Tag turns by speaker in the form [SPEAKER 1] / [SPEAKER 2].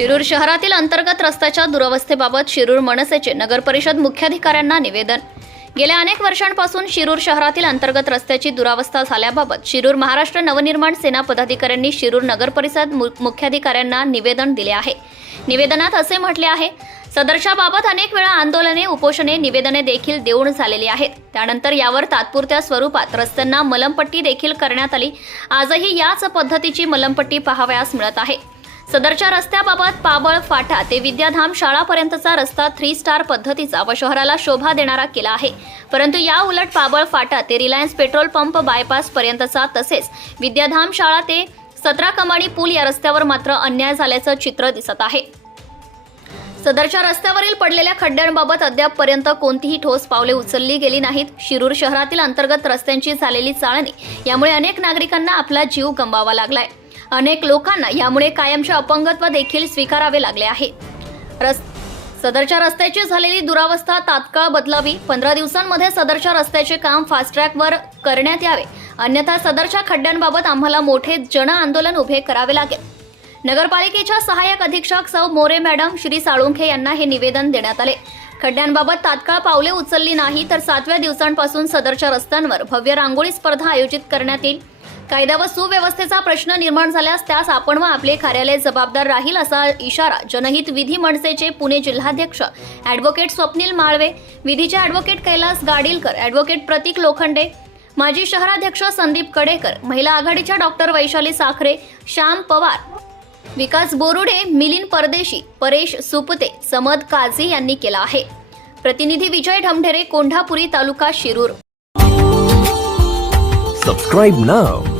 [SPEAKER 1] शिरूर शहरातील अंतर्गत रस्त्याच्या दुरवस्थेबाबत शिरूर मनसेचे नगरपरिषद मुख्याधिकाऱ्यांना निवेदन. गेल्या अनेक वर्षांपासून शिरूर शहरातील अंतर्गत रस्त्याची दुरावस्था झाल्याबाबत शिरूर महाराष्ट्र नवनिर्माण सेना पदाधिकाऱ्यांनी शिरूर नगरपरिषद मु- मुख्याधिकाऱ्यांना निवेदन दिले आहे. निवेदनात असे म्हटले आहे सदरशाबाबत अनेक वेळा आंदोलने उपोषणे निवेदने देखील देऊन झालेली आहेत. त्यानंतर यावर तात्पुरत्या स्वरूपात रस्त्यांना मलमपट्टी देखील करण्यात आली. आजही याच पद्धतीची मलमपट्टी पाहावयास मिळत आहे. सदरच्या रस्त्याबाबत पाबळ फाटा ते विद्याधाम शाळापर्यंतचा रस्ता थ्री स्टार पद्धतीचा व शहराला शोभा देणारा केला आहे. परंतु या उलट पाबळ फाटा ते रिलायन्स पेट्रोल पंप बायपास पर्यंतचा तसेच विद्याधाम शाळा ते सतरा कमाणी पूल या रस्त्यावर मात्र अन्याय झाल्याचं चित्र दिसत आहे. सदरच्या रस्त्यावरील पडलेल्या खड्ड्यांबाबत अद्यापपर्यंत कोणतीही ठोस पावले उचलली गेली नाहीत. शिरूर शहरातील अंतर्गत रस्त्यांची झालेली चाळणी यामुळे अनेक नागरिकांना आपला जीव गमवावा लागलाय. अनेक लोकांना यामुळे कायमचे अपंगत्व देखील स्वीकारावे लागले आहे. रस् सदरच्या रस्त्याची झालेली दुरावस्था तात्काळ बदलावी. पंधरा दिवसांमध्ये सदरच्या रस्त्याचे काम फास्ट ट्रॅकवर करण्यात यावे. अन्यथा सदरच्या खड्ड्यांबाबत आम्हाला मोठे जन आंदोलन उभे करावे लागेल. नगरपालिकेच्या सहाय्यक अधीक्षक सौ. मोरे मॅडम श्री. साळुंखे यांना हे निवेदन देण्यात आले. खड्ड्यांबाबत तात्काळ पावले उचलली नाही तर सातव्या दिवसांपासून सदरच्या रस्त्यांवर भव्य रांगोळी स्पर्धा आयोजित करण्यात येईल. कायदा व सुव्यवस्थेचा प्रश्न निर्माण झाल्यास त्यास आपण व आपले कार्यालय जबाबदार राहील असा इशारा जनहित विधी मनसेचे पुणे जिल्हाध्यक्ष ॲडव्होकेट स्वप्नील माळवे विधीचे ॲडव्होकेट कैलास गाडीलकर ॲडव्होकेट प्रतीक लोखंडे माजी शहराध्यक्ष संदीप कडेकर महिला आघाडीच्या डॉक्टर वैशाली साखरे श्याम पवार विकास बोरुडे मिलिंद परदेशी परेश सुपते समद काझी यांनी केला आहे. प्रतिनिधी विजय ढमढेरे कोंढापुरी तालुका शिरूर.
[SPEAKER 2] Subscribe नाव